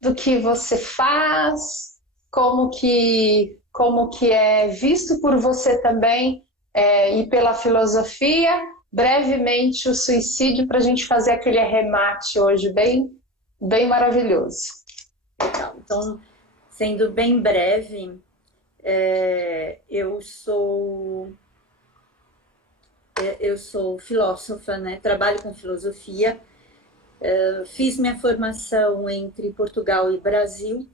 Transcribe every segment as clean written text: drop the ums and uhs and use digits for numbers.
do que você faz, como que é visto por você também e pela filosofia. Brevemente o suicídio para a gente fazer aquele arremate hoje bem, bem maravilhoso. Legal. Então, sendo bem breve, eu sou filósofa, né? Trabalho com filosofia. Fiz minha formação entre Portugal e Brasil.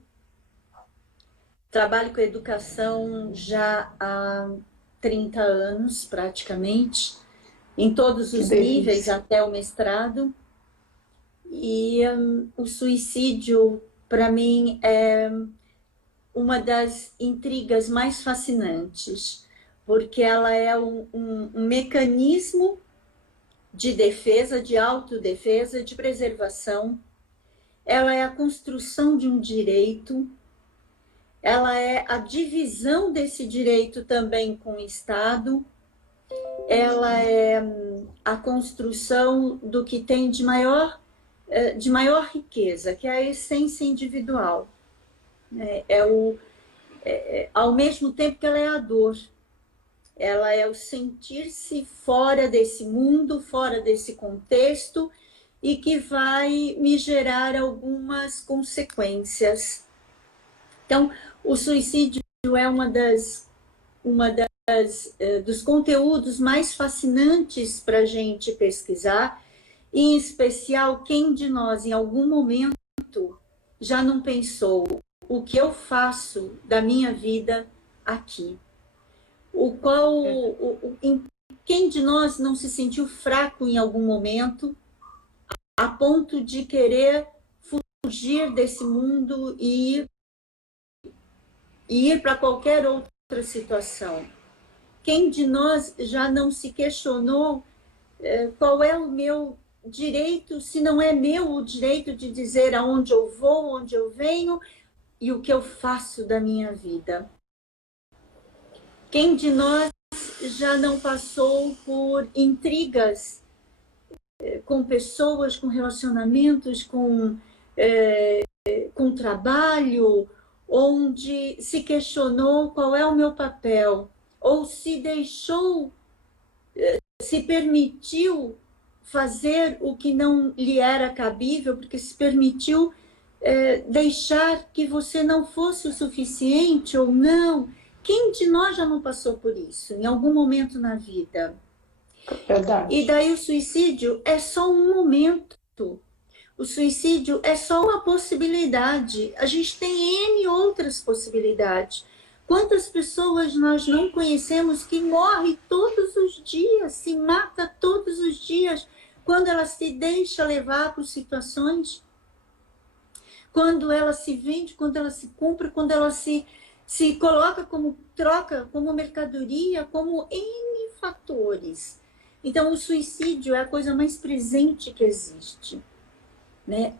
Trabalho com educação já há 30 anos, praticamente, em todos Que os níveis delícia. até o mestrado. E o suicídio, para mim, é uma das intrigas mais fascinantes, porque ela é um mecanismo de defesa, de autodefesa, de preservação. Ela é a construção de um direito, ela é a divisão desse direito também com o Estado, ela é a construção do que tem de maior riqueza, que é a essência individual. Ao mesmo tempo que ela é a dor, ela é o sentir-se fora desse mundo, fora desse contexto, e que vai me gerar algumas consequências. Então, o suicídio é dos conteúdos mais fascinantes para a gente pesquisar, e, em especial, quem de nós, em algum momento, já não pensou o que eu faço da minha vida aqui? Quem de nós não se sentiu fraco em algum momento, a ponto de querer fugir desse mundo e ir para qualquer outra situação? Quem de nós já não se questionou qual é o meu direito, se não é meu o direito de dizer aonde eu vou, onde eu venho e o que eu faço da minha vida? Quem de nós já não passou por intrigas com pessoas, com relacionamentos, com trabalho, onde se questionou qual é o meu papel, ou se permitiu fazer o que não lhe era cabível, porque se permitiu deixar que você não fosse o suficiente ou não? Quem de nós já não passou por isso em algum momento na vida? E Verdade. daí o suicídio é só um momento. O suicídio é só uma possibilidade. A gente tem N outras possibilidades. Quantas pessoas nós não conhecemos que morrem todos os dias, se mata todos os dias, quando ela se deixa levar por situações, quando ela se vende, quando ela se compra, quando ela se coloca como troca, como mercadoria, como N fatores. Então, o suicídio é a coisa mais presente que existe. Né?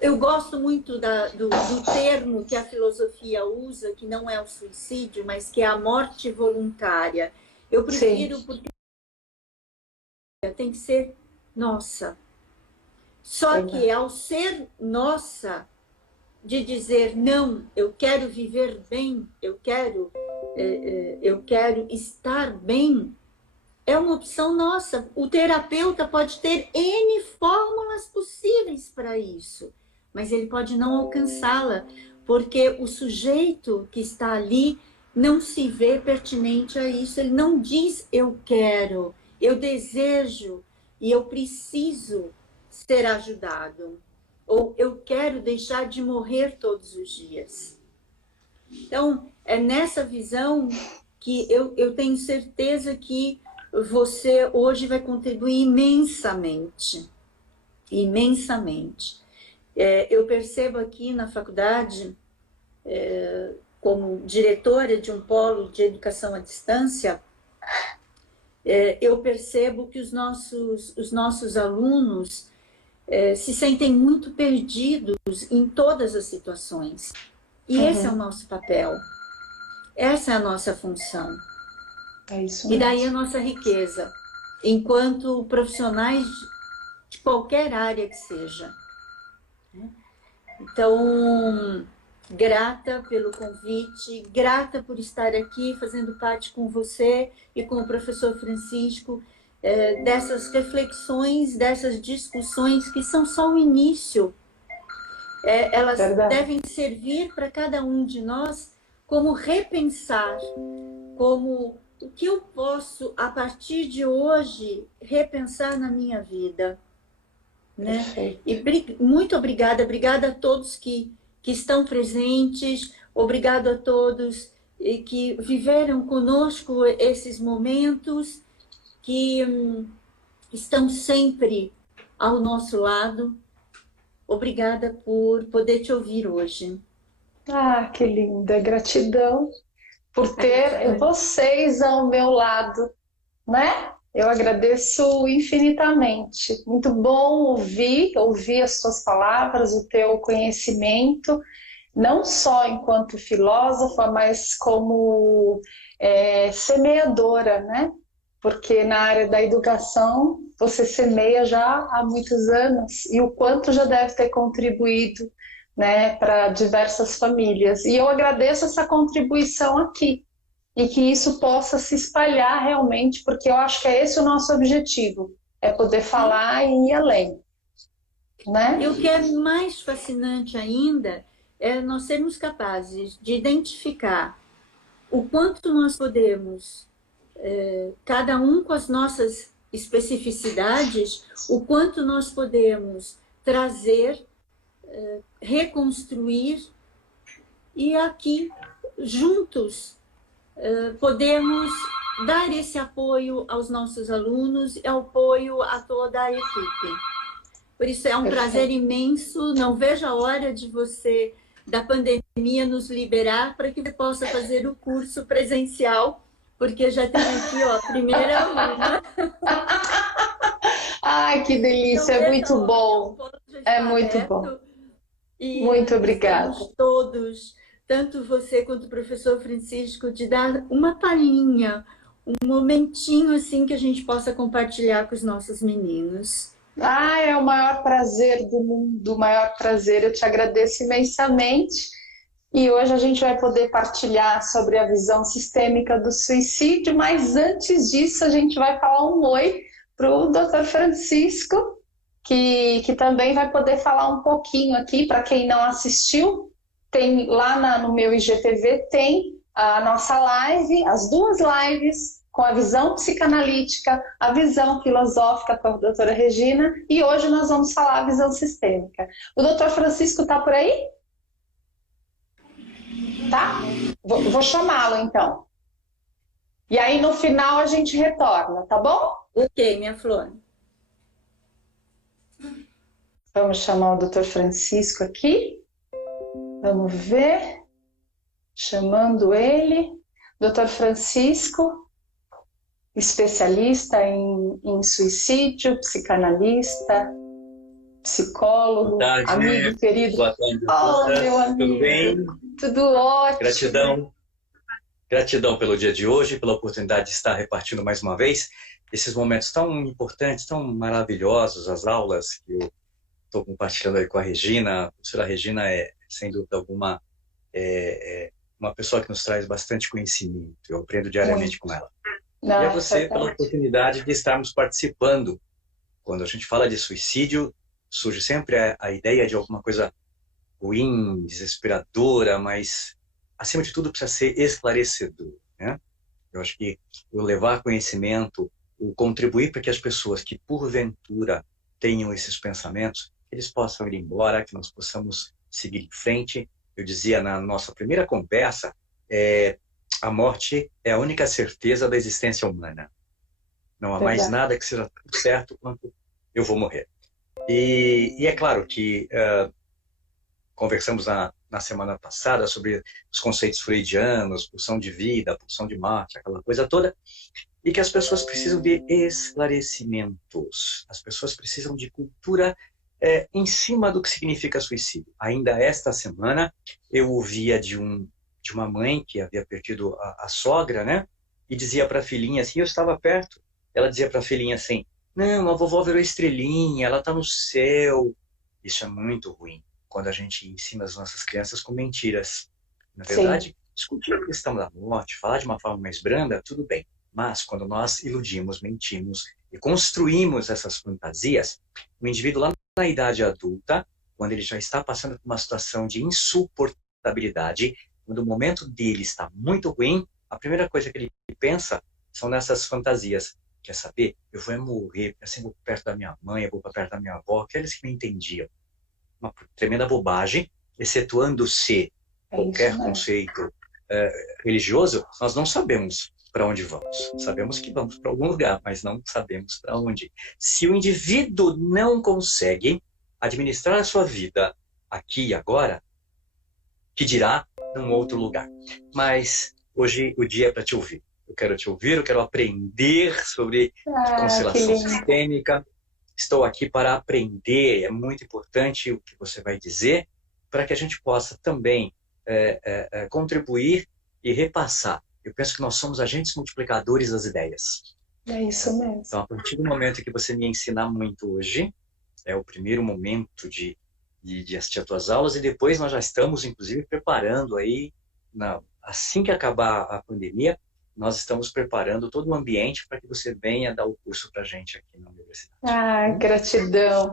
Eu gosto muito do termo que a filosofia usa, que não é o suicídio, mas que é a morte voluntária. Eu prefiro, Sim, porque tem que ser nossa. Só que verdade. ao ser nossa, de dizer não, eu quero viver bem, eu quero estar bem, é uma opção nossa. O terapeuta pode ter N fórmulas possíveis para isso, mas ele pode não alcançá-la, porque o sujeito que está ali não se vê pertinente a isso. Ele não diz eu quero, eu desejo e eu preciso ser ajudado, ou eu quero deixar de morrer todos os dias. Então, é nessa visão que eu tenho certeza que você hoje vai contribuir imensamente, imensamente. Eu percebo aqui na faculdade, como diretora de um polo de educação à distância, eu percebo que os nossos alunos se sentem muito perdidos em todas as situações. E esse é o Uhum. nosso papel, essa é a nossa função. É isso E daí a mesmo. nossa riqueza, enquanto profissionais de qualquer área que seja. Então, grata pelo convite, grata por estar aqui fazendo parte com você e com o professor Francisco dessas reflexões, dessas discussões que são só o início. Elas devem servir para cada um de nós como repensar, como o que eu posso, a partir de hoje, repensar na minha vida. Né? E muito obrigada a todos que estão presentes, obrigado a todos que viveram conosco esses momentos, que estão sempre ao nosso lado. Obrigada por poder te ouvir hoje. Ah, que linda! Gratidão por ter vocês ao meu lado, né? Eu agradeço infinitamente. Muito bom ouvir as tuas palavras, o teu conhecimento, não só enquanto filósofa, mas como semeadora, né? Porque na área da educação você semeia já há muitos anos e o quanto já deve ter contribuído, né, para diversas famílias. E eu agradeço essa contribuição aqui e que isso possa se espalhar realmente, porque eu acho que é esse o nosso objetivo, é poder falar e ir além, né? E o que é mais fascinante ainda é nós sermos capazes de identificar o quanto nós podemos, cada um com as nossas especificidades, o quanto nós podemos trazer, reconstruir e aqui, juntos, podemos dar esse apoio aos nossos alunos e apoio a toda a equipe. Por isso é um prazer imenso, não vejo a hora de você, da pandemia, nos liberar para que você possa fazer o curso presencial, porque já tem aqui, ó, a primeira aluna. Ai, que delícia, é muito bom. É muito bom. Muito obrigada. Todos, tanto você quanto o professor Francisco, de dar uma palhinha, um momentinho assim que a gente possa compartilhar com os nossos meninos. Ah, é o maior prazer do mundo, o maior prazer. Eu te agradeço imensamente. E hoje a gente vai poder partilhar sobre a visão sistêmica do suicídio, mas antes disso a gente vai falar um oi para o Dr. Francisco, que também vai poder falar um pouquinho aqui, para quem não assistiu, tem lá no meu IGTV, tem a nossa live, as duas lives, com a visão psicanalítica, a visão filosófica com a doutora Regina, e hoje nós vamos falar a visão sistêmica. O doutor Francisco está por aí? Tá? Vou chamá-lo então. E aí no final a gente retorna, tá bom? Ok, minha flor. Vamos chamar o doutor Francisco aqui. Vamos ver. Chamando ele. Doutor Francisco, especialista em suicídio, psicanalista, psicólogo, boa tarde, amigo querido. Boa tarde, meu amigo. Tudo bem? Tudo ótimo. Gratidão pelo dia de hoje, pela oportunidade de estar repartindo mais uma vez esses momentos tão importantes, tão maravilhosos, as aulas que eu estou compartilhando aí com a Regina. A professora Regina é, sem dúvida alguma, uma pessoa que nos traz bastante conhecimento. Eu aprendo diariamente com ela. E a você pela oportunidade de estarmos participando. Quando a gente fala de suicídio, surge sempre a ideia de alguma coisa ruim, desesperadora, mas, acima de tudo, precisa ser esclarecedor, né? Eu acho que o levar conhecimento, o contribuir para que as pessoas que, porventura, tenham esses pensamentos, eles possam ir embora, que nós possamos seguir em frente. Eu dizia na nossa primeira conversa, a morte é a única certeza da existência humana. Não há mais nada que seja tão certo quanto eu vou morrer. E é claro que conversamos na semana passada sobre os conceitos freudianos, pulsão de vida, pulsão de morte, aquela coisa toda, e que as pessoas precisam de esclarecimentos. As pessoas precisam de cultura em cima do que significa suicídio. Ainda esta semana eu ouvia de uma mãe que havia perdido a sogra, né? E dizia para a filhinha assim, eu estava perto, ela dizia para a filhinha assim, não, a vovó virou estrelinha, ela está no céu. Isso é muito ruim. quando a gente ensina as nossas crianças com mentiras. Na verdade, Sim. discutir a questão da morte, falar de uma forma mais branda, tudo bem. Mas quando nós iludimos, mentimos e construímos essas fantasias, o indivíduo lá na idade adulta, quando ele já está passando por uma situação de insuportabilidade, quando o momento dele está muito ruim, a primeira coisa que ele pensa são nessas fantasias. Quer saber? Eu vou morrer, assim, vou perto da minha mãe, eu vou para perto da minha avó, aqueles que me entendiam. Uma tremenda bobagem, excetuando-se É isso qualquer mesmo. conceito religioso, nós não sabemos para onde vamos. Sabemos que vamos para algum lugar, mas não sabemos para onde. Se o indivíduo não consegue administrar a sua vida aqui e agora, que dirá num outro lugar. Mas hoje o dia é para te ouvir. Eu quero te ouvir, eu quero aprender sobre Ah, que constelação lindo. sistêmica. Estou aqui para aprender. É muito importante o que você vai dizer para que a gente possa também contribuir e repassar. Eu penso que nós somos agentes multiplicadores das ideias. É isso mesmo. Então, a partir do momento que você me ensinar muito hoje, é o primeiro momento de assistir às tuas aulas, e depois nós já estamos, inclusive, preparando aí, assim que acabar a pandemia, nós estamos preparando todo o ambiente para que você venha dar o curso para a gente aqui na universidade. Ah, gratidão.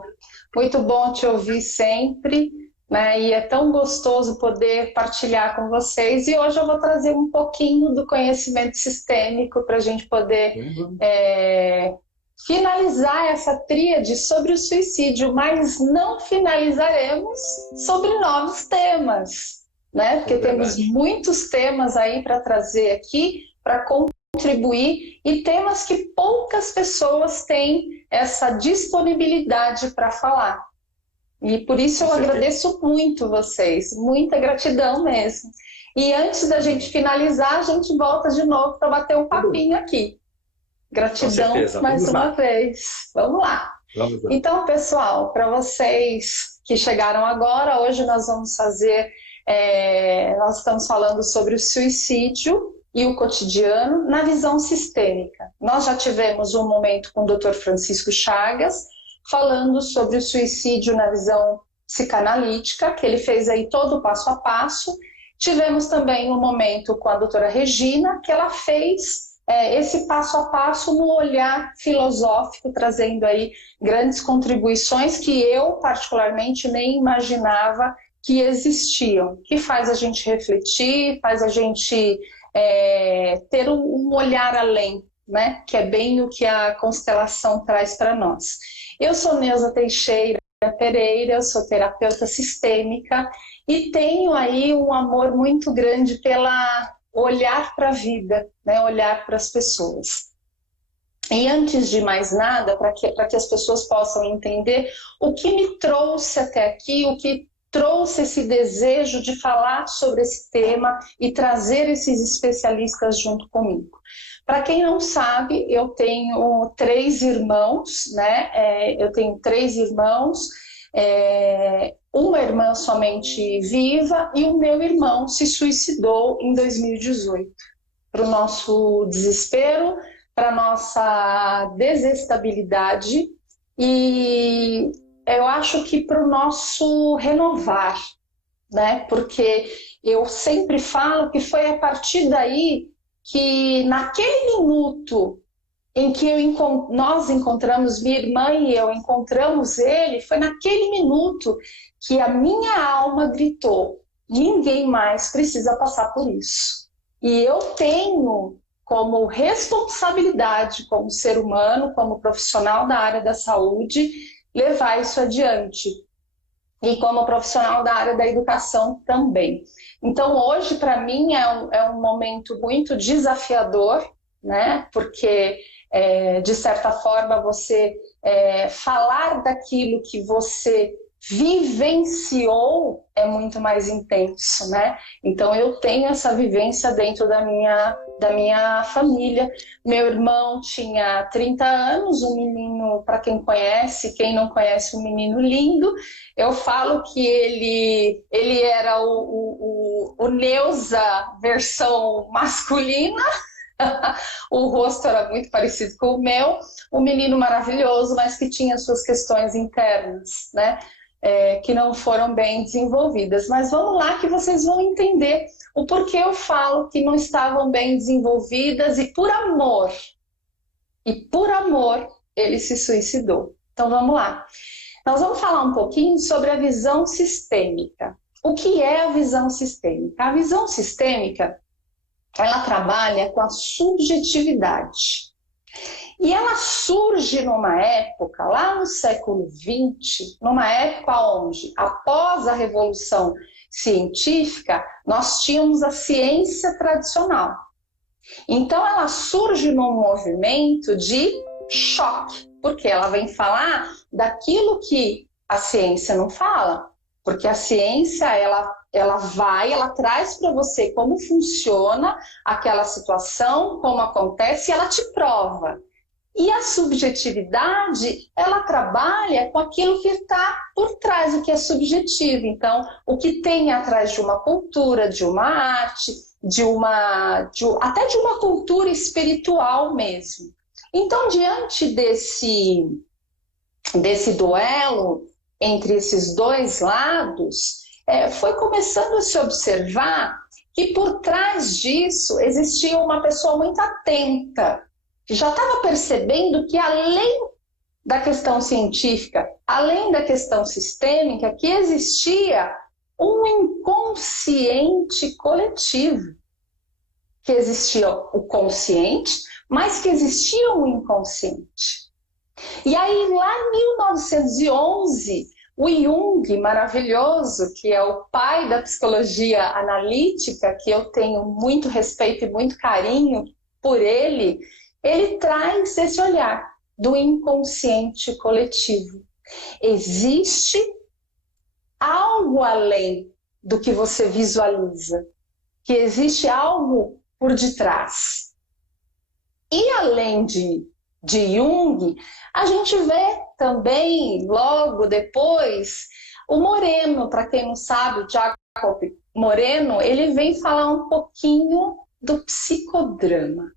Muito bom te ouvir sempre, né? E é tão gostoso poder partilhar com vocês. E hoje eu vou trazer um pouquinho do conhecimento sistêmico para a gente poder finalizar essa tríade sobre o suicídio, mas não finalizaremos sobre novos temas, né? Porque temos muitos temas aí para trazer aqui, para contribuir, e temas que poucas pessoas têm essa disponibilidade para falar. E por isso eu agradeço muito vocês, muita gratidão mesmo. E antes da gente finalizar, a gente volta de novo para bater um papinho aqui. Gratidão mais uma vez. Vamos lá. Vamos lá. Então, pessoal, para vocês que chegaram agora, hoje nós vamos fazer, nós estamos falando sobre o suicídio e o cotidiano na visão sistêmica. Nós já tivemos um momento com o Dr. Francisco Chagas, falando sobre o suicídio na visão psicanalítica, que ele fez aí todo o passo a passo. Tivemos também um momento com a doutora Regina, que ela fez esse passo a passo no olhar filosófico, trazendo aí grandes contribuições que eu, particularmente, nem imaginava que existiam, que faz a gente refletir, faz a gente ter um olhar além, né? Que é bem o que a constelação traz para nós. Eu sou Neuza Teixeira Pereira, eu sou terapeuta sistêmica e tenho aí um amor muito grande pela olhar para a vida, né? Olhar para as pessoas. E antes de mais nada, para que as pessoas possam entender o que me trouxe até aqui, o que trouxe esse desejo de falar sobre esse tema e trazer esses especialistas junto comigo. Para quem não sabe, eu tenho 3 irmãos, né? Eu tenho 3 irmãos, uma irmã somente viva e o meu irmão se suicidou em 2018. Para o nosso desespero, para a nossa desestabilidade e eu acho que para o nosso renovar, né? Porque eu sempre falo que foi a partir daí que naquele minuto em que nós encontramos, minha irmã e eu encontramos ele, foi naquele minuto que a minha alma gritou, ninguém mais precisa passar por isso. E eu tenho como responsabilidade, como ser humano, como profissional da área da saúde, levar isso adiante. E como profissional da área da educação também. Então, hoje, para mim, é um momento muito desafiador, né? Porque, de certa forma, você falar daquilo que você vivenciou é muito mais intenso, né? Então, eu tenho essa vivência dentro da minha família. Meu irmão tinha 30 anos, um menino, para quem não conhece, um menino lindo. Eu falo que ele era o Neuza versão masculina, o rosto era muito parecido com o meu, um menino maravilhoso, mas que tinha suas questões internas, né? que não foram bem desenvolvidas. Mas vamos lá que vocês vão entender o porquê eu falo que não estavam bem desenvolvidas e por amor ele se suicidou. Então vamos lá. Nós vamos falar um pouquinho sobre a visão sistêmica. O que é a visão sistêmica? A visão sistêmica, ela trabalha com a subjetividade. E ela surge numa época, lá no século XX, numa época onde, após a Revolução Científica, nós tínhamos a ciência tradicional. Então ela surge num movimento de choque, porque ela vem falar daquilo que a ciência não fala, porque a ciência ela traz para você como funciona aquela situação, como acontece, e ela te prova. E a subjetividade, ela trabalha com aquilo que está por trás, o que é subjetivo. Então, o que tem atrás de uma cultura, de uma arte, até de uma cultura espiritual mesmo. Então, diante desse duelo entre esses dois lados, foi começando a se observar que por trás disso existia uma pessoa muito atenta, que já estava percebendo que além da questão científica, além da questão sistêmica, que existia um inconsciente coletivo, que existia o consciente, mas que existia um inconsciente. E aí, lá em 1911, o Jung, maravilhoso, que é o pai da psicologia analítica, que eu tenho muito respeito e muito carinho por ele traz esse olhar do inconsciente coletivo. Existe algo além do que você visualiza, que existe algo por detrás. E além de Jung, a gente vê também, logo depois, o Moreno. Para quem não sabe, o Jacob Moreno, ele vem falar um pouquinho do psicodrama.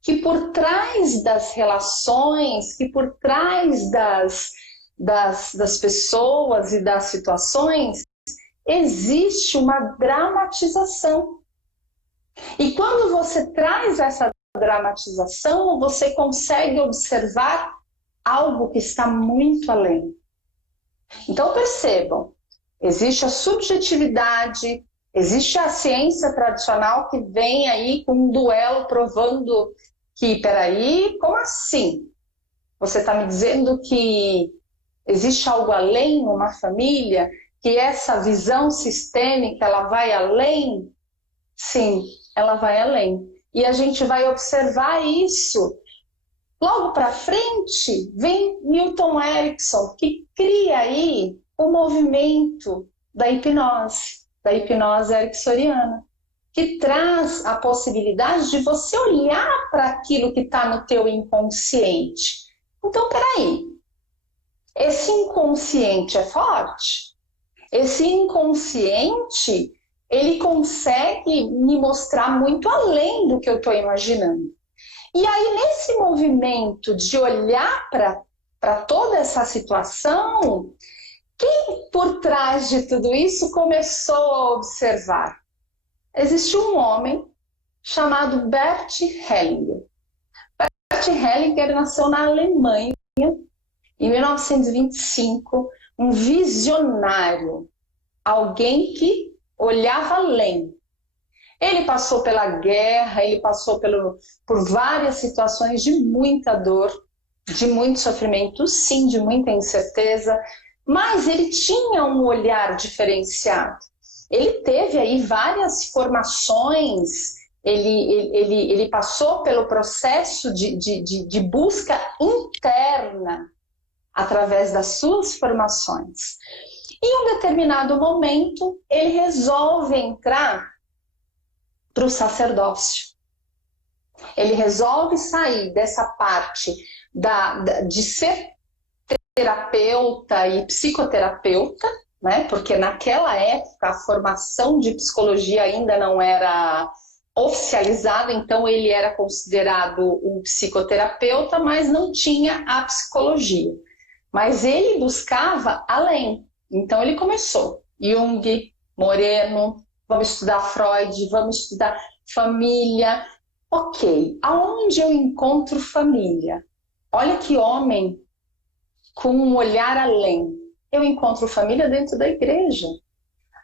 Que por trás das relações, que por trás das pessoas e das situações, existe uma dramatização. E quando você traz essa dramatização, você consegue observar algo que está muito além. Então percebam, existe a subjetividade, existe a ciência tradicional que vem aí com um duelo provando que, peraí, como assim? Você está me dizendo que existe algo além numa família, que essa visão sistêmica, ela vai além? Sim, ela vai além. E a gente vai observar isso. Logo para frente, vem Milton Erickson, que cria aí o movimento da hipnose ericksoniana, que traz a possibilidade de você olhar para aquilo que está no teu inconsciente. Então, peraí, esse inconsciente é forte? Esse inconsciente, ele consegue me mostrar muito além do que eu estou imaginando. E aí, nesse movimento de olhar para toda essa situação, quem por trás de tudo isso começou a observar? Existe um homem chamado Bert Hellinger. Bert Hellinger nasceu na Alemanha em 1925, um visionário, alguém que olhava além. Ele passou pela guerra, ele passou por várias situações de muita dor, de muito sofrimento, sim, de muita incerteza, mas ele tinha um olhar diferenciado. Ele teve aí várias formações, ele passou pelo processo de busca interna através das suas formações. E em um determinado momento, ele resolve entrar para o sacerdócio. Ele resolve sair dessa parte de ser terapeuta e psicoterapeuta, né? Porque naquela época a formação de psicologia ainda não era oficializada, então ele era considerado um psicoterapeuta, mas não tinha a psicologia. Mas ele buscava além. Então ele começou. Jung, Moreno, vamos estudar Freud, vamos estudar família. Ok, aonde eu encontro família? Olha que homem com um olhar além. Eu encontro família dentro da igreja.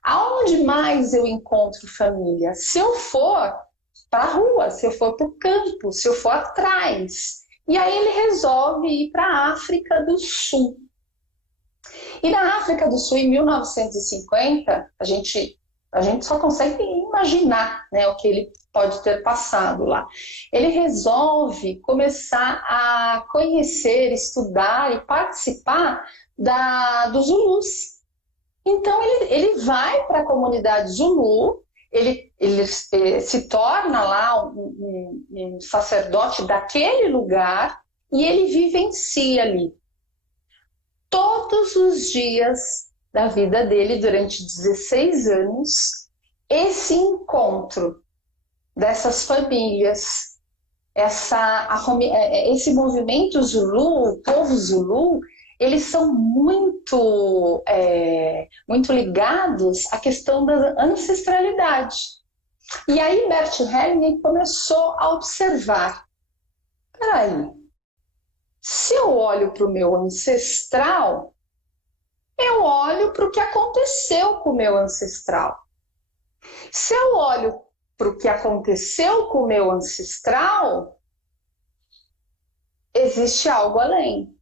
Aonde mais eu encontro família? Se eu for para a rua, se eu for para o campo, se eu for atrás. E aí ele resolve ir para a África do Sul. E na África do Sul, em 1950, a gente só consegue imaginar, né, o que ele pode ter passado lá. Ele resolve começar a conhecer, estudar e participar dos Zulus. Então ele vai para a comunidade Zulu, ele se torna lá um sacerdote daquele lugar e ele vivencia ali todos os dias da vida dele, durante 16 anos, esse encontro dessas famílias, esse movimento Zulu, o povo Zulu, eles são muito ligados à questão da ancestralidade. E aí Bert Hellinger começou a observar, peraí, se eu olho para o meu ancestral, eu olho para o que aconteceu com o meu ancestral. Se eu olho para o que aconteceu com o meu ancestral, existe algo além.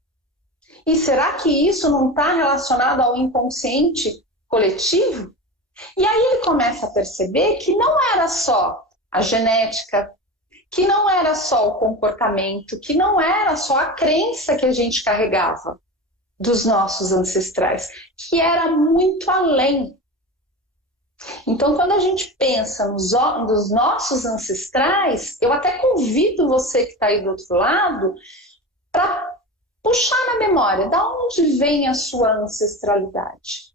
E será que isso não está relacionado ao inconsciente coletivo? E aí ele começa a perceber que não era só a genética, que não era só o comportamento, que não era só a crença que a gente carregava dos nossos ancestrais, que era muito além. Então, quando a gente pensa nos nossos ancestrais, eu até convido você que está aí do outro lado para puxar na memória, da onde vem a sua ancestralidade?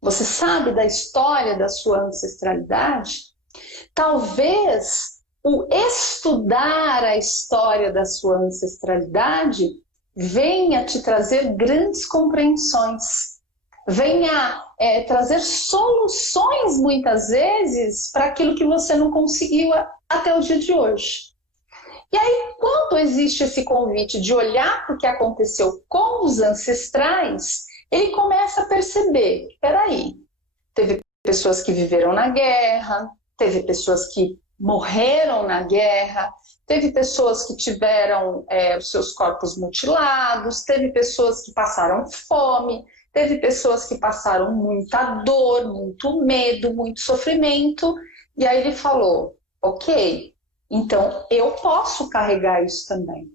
Você sabe da história da sua ancestralidade? Talvez o estudar a história da sua ancestralidade venha te trazer grandes compreensões, venha trazer soluções, muitas vezes, para aquilo que você não conseguiu até o dia de hoje. E aí, quando existe esse convite de olhar para o que aconteceu com os ancestrais, ele começa a perceber, peraí, teve pessoas que viveram na guerra, teve pessoas que morreram na guerra, teve pessoas que tiveram os seus corpos mutilados, teve pessoas que passaram fome, teve pessoas que passaram muita dor, muito medo, muito sofrimento. E aí ele falou, ok, então eu posso carregar isso também.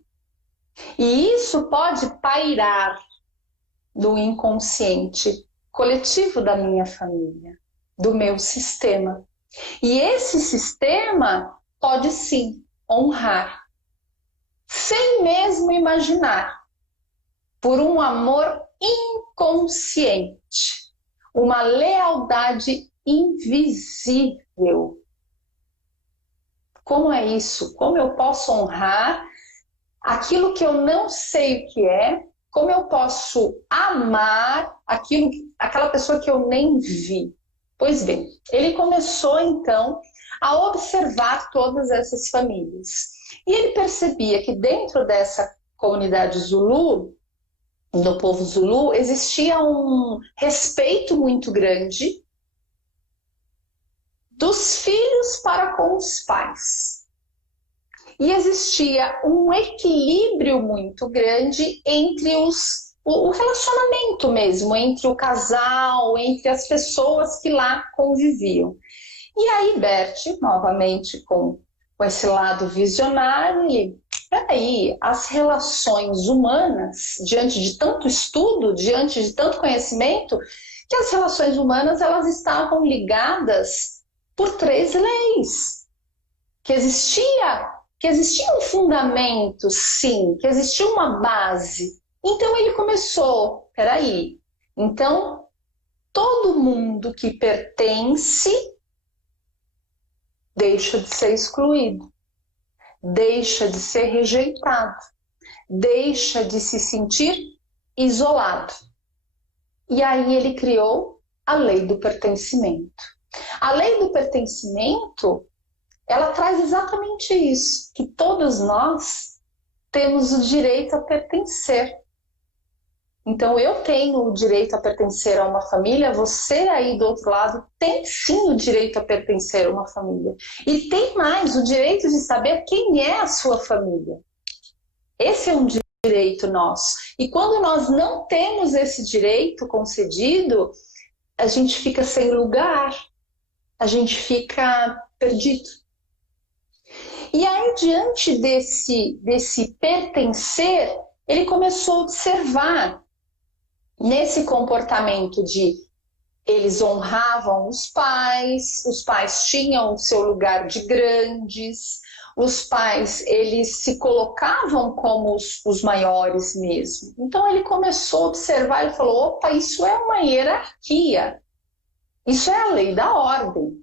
E isso pode pairar no inconsciente coletivo da minha família, do meu sistema. E esse sistema pode sim honrar, sem mesmo imaginar, por um amor inconsciente, uma lealdade invisível. Como é isso? Como eu posso honrar aquilo que eu não sei o que é? Como eu posso amar aquela pessoa que eu nem vi? Pois bem, ele começou então a observar todas essas famílias. E ele percebia que dentro dessa comunidade Zulu, do povo Zulu, existia um respeito muito grande dos filhos para com os pais. E existia um equilíbrio muito grande entre o relacionamento mesmo, entre o casal, entre as pessoas que lá conviviam. E aí Bert, novamente com esse lado visionário, ele, peraí, as relações humanas, diante de tanto estudo, diante de tanto conhecimento, que as relações humanas elas estavam ligadas por 3 leis, que existia um fundamento, sim, que existia uma base. Então ele começou, peraí, então todo mundo que pertence deixa de ser excluído, deixa de ser rejeitado, deixa de se sentir isolado. E aí ele criou a lei do pertencimento. A lei do pertencimento, ela traz exatamente isso, que todos nós temos o direito a pertencer. Então eu tenho o direito a pertencer a uma família, você aí do outro lado tem sim o direito a pertencer a uma família. E tem mais, o direito de saber quem é a sua família. Esse é um direito nosso. E quando nós não temos esse direito concedido, a gente fica sem lugar, a gente fica perdido. E aí, diante desse pertencer, ele começou a observar nesse comportamento de eles honravam os pais tinham o seu lugar de grandes, os pais eles se colocavam como os maiores mesmo. Então ele começou a observar e falou, opa, isso é uma hierarquia, isso é a lei da ordem.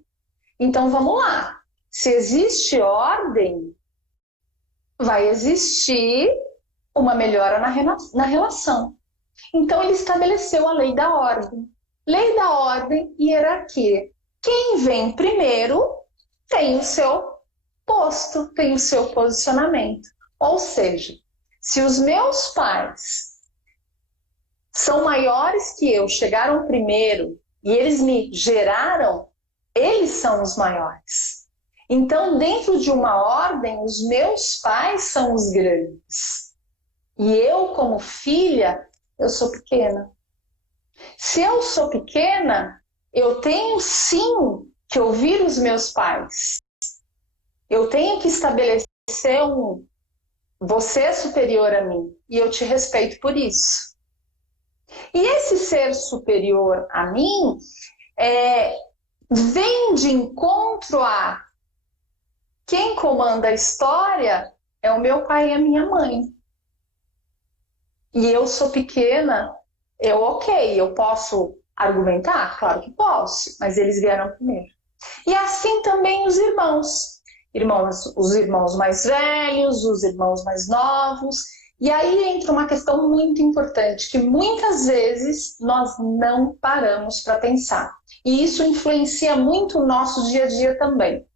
Então vamos lá, se existe ordem, vai existir uma melhora na relação. Então ele estabeleceu a lei da ordem. Lei da ordem e hierarquia. Quem vem primeiro tem o seu posto, tem o seu posicionamento. Ou seja, se os meus pais são maiores que eu, chegaram primeiro e eles me geraram, eles são os maiores. Então, dentro de uma ordem, os meus pais são os grandes. E eu, como filha, eu sou pequena. Se eu sou pequena, eu tenho sim que ouvir os meus pais. Eu tenho que estabelecer você é superior a mim e eu te respeito por isso. E esse ser superior a mim vem de encontro a quem comanda a história é o meu pai e a minha mãe. E eu sou pequena, eu posso argumentar? Claro que posso, mas eles vieram primeiro. E assim também os irmãos. Os irmãos mais velhos, os irmãos mais novos. E aí entra uma questão muito importante, que muitas vezes nós não paramos para pensar. E isso influencia muito o nosso dia a dia também.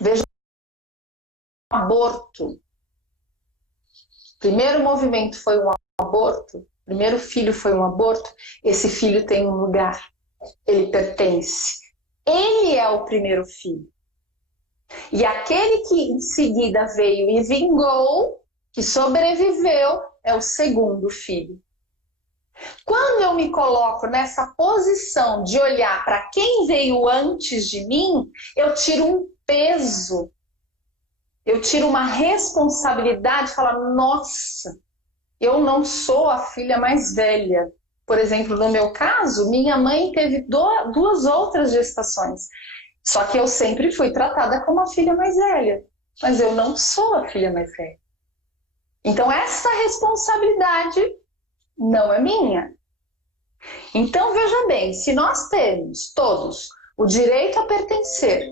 Veja o aborto. O primeiro movimento foi um aborto, o primeiro filho foi um aborto, esse filho tem um lugar, ele pertence. Ele é o primeiro filho. E aquele que em seguida veio e vingou, que sobreviveu, é o segundo filho. Quando eu me coloco nessa posição de olhar para quem veio antes de mim, eu tiro um peso, eu tiro uma responsabilidade e falo, nossa, eu não sou a filha mais velha. Por exemplo, no meu caso, minha mãe teve duas outras gestações. Só que eu sempre fui tratada como a filha mais velha. Mas eu não sou a filha mais velha. Então essa responsabilidade não é minha. Então veja bem, se nós temos todos o direito a pertencer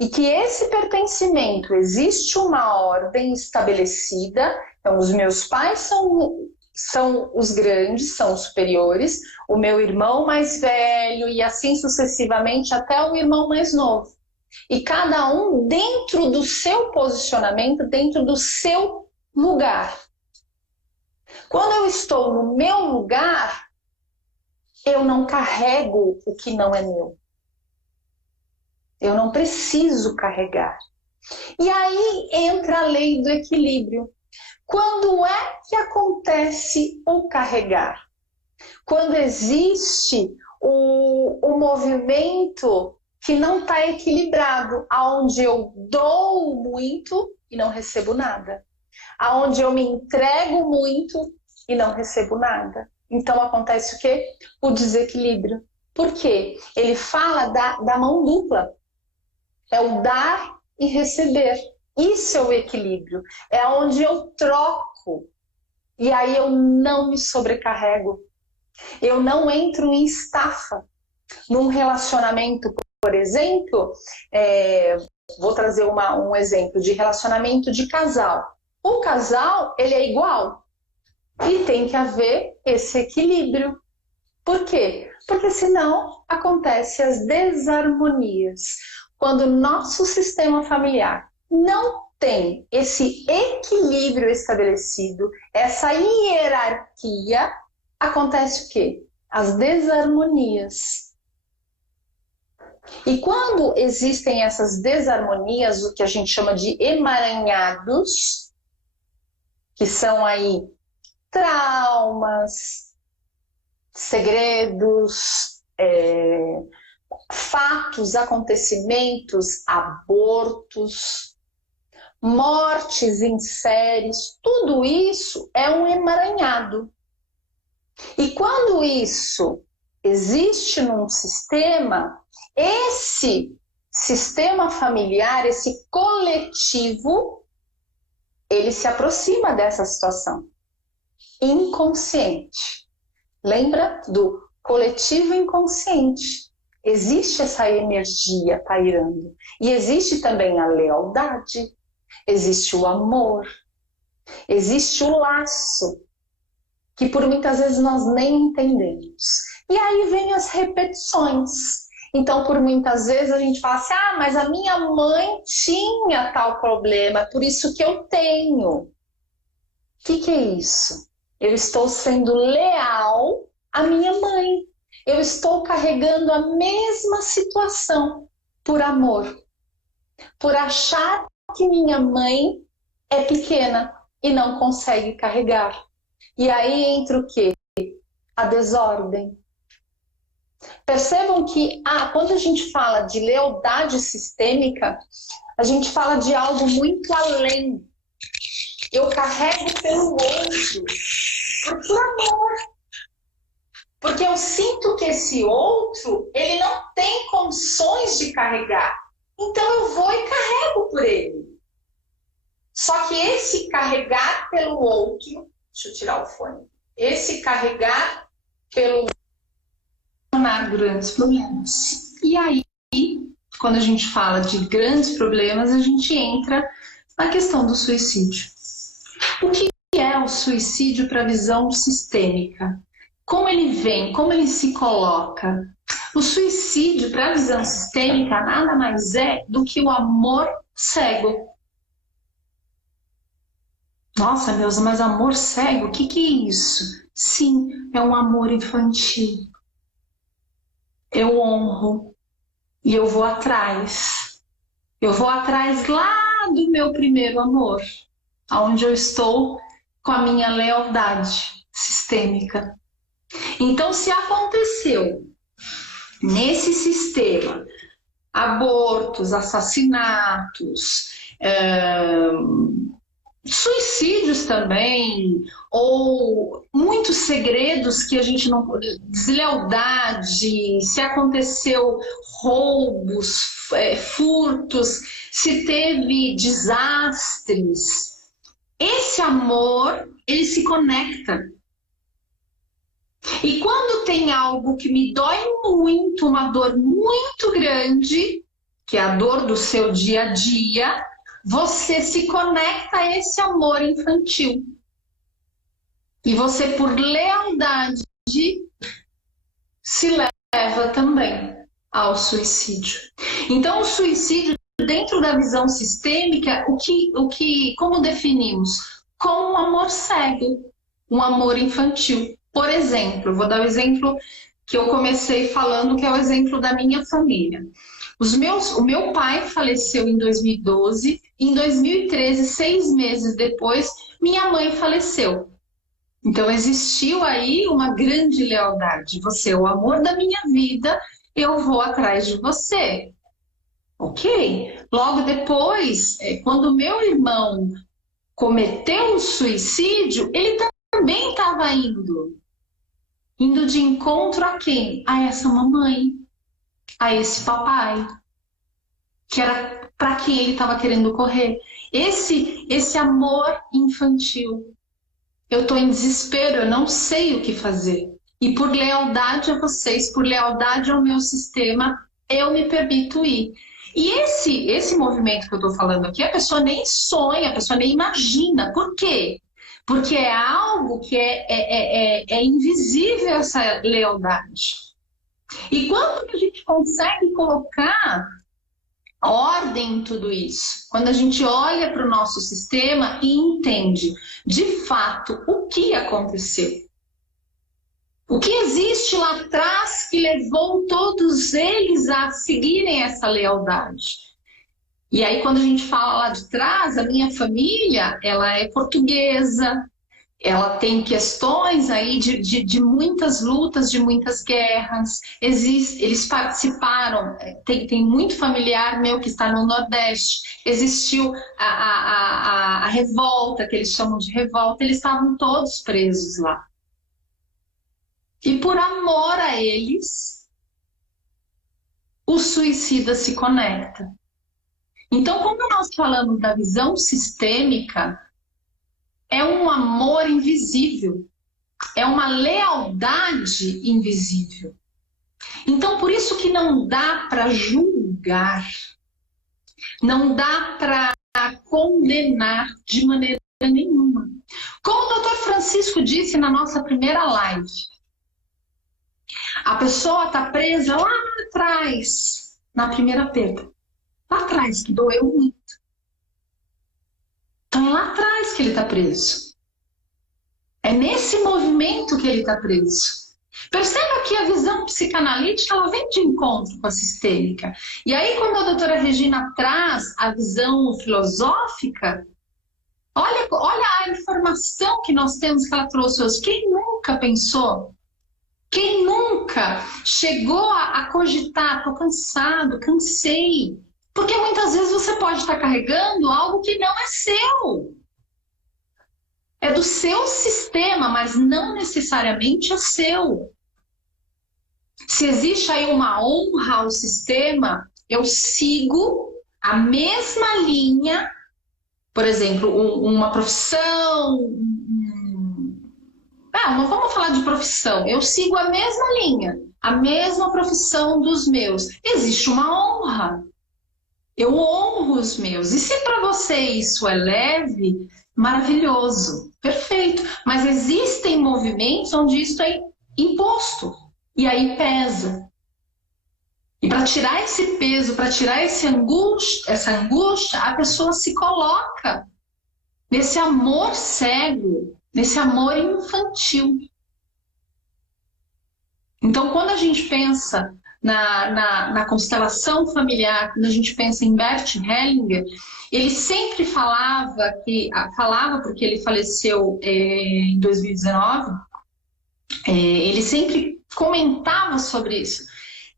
e que esse pertencimento existe uma ordem estabelecida, então os meus pais são os grandes, são os superiores, o meu irmão mais velho e assim sucessivamente até o irmão mais novo. E cada um dentro do seu posicionamento, dentro do seu lugar. Quando eu estou no meu lugar, eu não carrego o que não é meu. Eu não preciso carregar. E aí entra a lei do equilíbrio. Quando é que acontece o carregar? Quando existe o movimento que não está equilibrado, aonde eu dou muito e não recebo nada, aonde eu me entrego muito e não recebo nada. Então acontece o quê? O desequilíbrio. Por quê? Ele fala da mão dupla. É o dar e receber. Isso é o equilíbrio. É onde eu troco. E aí eu não me sobrecarrego. Eu não entro em estafa. Num relacionamento, por exemplo, vou trazer um exemplo de relacionamento de casal. O casal, ele é igual. E tem que haver esse equilíbrio. Por quê? Porque senão acontecem as desarmonias. Quando o nosso sistema familiar não tem esse equilíbrio estabelecido, essa hierarquia, acontece o quê? As desarmonias. E quando existem essas desarmonias, o que a gente chama de emaranhados, que são aí traumas, segredos, fatos, acontecimentos, abortos, mortes em séries, tudo isso é um emaranhado. E quando isso existe num sistema, esse sistema familiar, esse coletivo, ele se aproxima dessa situação inconsciente. Lembra do coletivo inconsciente? Existe essa energia pairando. E existe também a lealdade, existe o amor, existe o laço, que por muitas vezes nós nem entendemos. E aí vem as repetições. Então, por muitas vezes a gente fala assim, mas a minha mãe tinha tal problema, por isso que eu tenho. O que é isso? Eu estou sendo leal à minha mãe. Eu estou carregando a mesma situação por amor. Por achar que minha mãe é pequena e não consegue carregar. E aí entra o quê? A desordem. Percebam que quando a gente fala de lealdade sistêmica, a gente fala de algo muito além. Eu carrego pelo outro, por amor. Porque eu sinto que esse outro, ele não tem condições de carregar. Então eu vou e carrego por ele. Só que esse carregar pelo outro, deixa eu tirar o fone, esse carregar pelo tornar grandes problemas. E aí, quando a gente fala de grandes problemas, a gente entra na questão do suicídio. O que é o suicídio para a visão sistêmica? Como ele vem? Como ele se coloca? O suicídio para a visão sistêmica nada mais é do que o amor cego. Nossa, Deus, mas amor cego? O que é isso? Sim, é um amor infantil. Eu honro e eu vou atrás. Eu vou atrás lá do meu primeiro amor, onde eu estou com a minha lealdade sistêmica. Então, se aconteceu nesse sistema abortos, assassinatos, suicídios também, ou muitos segredos que a gente não... deslealdade, se aconteceu roubos, furtos, se teve desastres, esse amor, ele se conecta. E quando tem algo que me dói muito, uma dor muito grande, que é a dor do seu dia a dia, você se conecta a esse amor infantil. E você, por lealdade, se leva também ao suicídio. Então, o suicídio, dentro da visão sistêmica, como definimos? Como um amor cego, um amor infantil. Por exemplo, vou dar o exemplo que eu comecei falando, que é o exemplo da minha família. O meu pai faleceu em 2012, em 2013, 6 meses depois, minha mãe faleceu. Então existiu aí uma grande lealdade. Você é o amor da minha vida, eu vou atrás de você. Ok? Logo depois, quando meu irmão cometeu o suicídio, ele também estava indo de encontro a quem? A essa mamãe, a esse papai, que era para quem ele estava querendo correr. Esse amor infantil. Eu estou em desespero, eu não sei o que fazer. E por lealdade a vocês, por lealdade ao meu sistema, eu me permito ir. E esse movimento que eu estou falando aqui, a pessoa nem sonha, a pessoa nem imagina. Por quê? Porque é algo que é invisível, essa lealdade. E quando a gente consegue colocar ordem em tudo isso, quando a gente olha para o nosso sistema e entende de fato o que aconteceu, o que existe lá atrás que levou todos eles a seguirem essa lealdade. E aí, quando a gente fala lá de trás, a minha família, ela é portuguesa, ela tem questões aí de muitas lutas, de muitas guerras. Eles participaram, tem muito familiar meu que está no Nordeste. Existiu a revolta, que eles chamam de revolta, eles estavam todos presos lá. E por amor a eles, o suicida se conecta. Então, quando nós falamos da visão sistêmica, é um amor invisível, é uma lealdade invisível. Então, por isso que não dá para julgar, não dá para condenar de maneira nenhuma. Como o Dr. Francisco disse na nossa primeira live, a pessoa está presa lá atrás, na primeira perda. Lá atrás, que doeu muito. Então é lá atrás que ele está preso. É nesse movimento que ele está preso. Perceba que a visão psicanalítica ela vem de encontro com a sistêmica. E aí, quando a doutora Regina traz a visão filosófica, olha a informação que nós temos que ela trouxe hoje. Quem nunca pensou? Quem nunca chegou a cogitar? Estou cansado, cansei. Porque muitas vezes você pode estar carregando algo que não é seu. É do seu sistema, mas não necessariamente é seu. Se existe aí uma honra ao sistema, eu sigo a mesma linha, por exemplo, uma profissão. Vamos falar de profissão. Eu sigo a mesma linha, a mesma profissão dos meus. Existe uma honra. Eu honro os meus. E se para você isso é leve, maravilhoso, perfeito. Mas existem movimentos onde isso é imposto. E aí pesa. E para tirar esse peso, para tirar essa angústia, a pessoa se coloca nesse amor cego, nesse amor infantil. Então, quando a gente pensa na constelação familiar, quando a gente pensa em Bert Hellinger, ele sempre falava porque ele faleceu em 2019, ele sempre comentava sobre isso,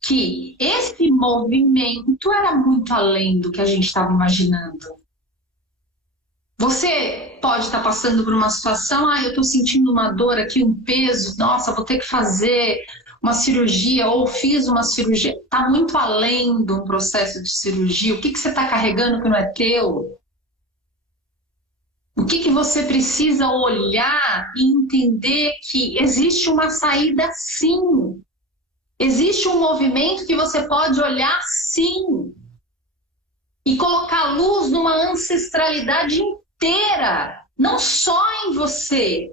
que esse movimento era muito além do que a gente estava imaginando. Você pode estar passando por uma situação, eu estou sentindo uma dor aqui, um peso, nossa, vou ter que fazer uma cirurgia ou fiz uma cirurgia. Está muito além de um processo de cirurgia. O que você está carregando que não é teu? O que você precisa olhar e entender que existe uma saída sim. Existe um movimento que você pode olhar sim. E colocar luz numa ancestralidade inteira, não só em você.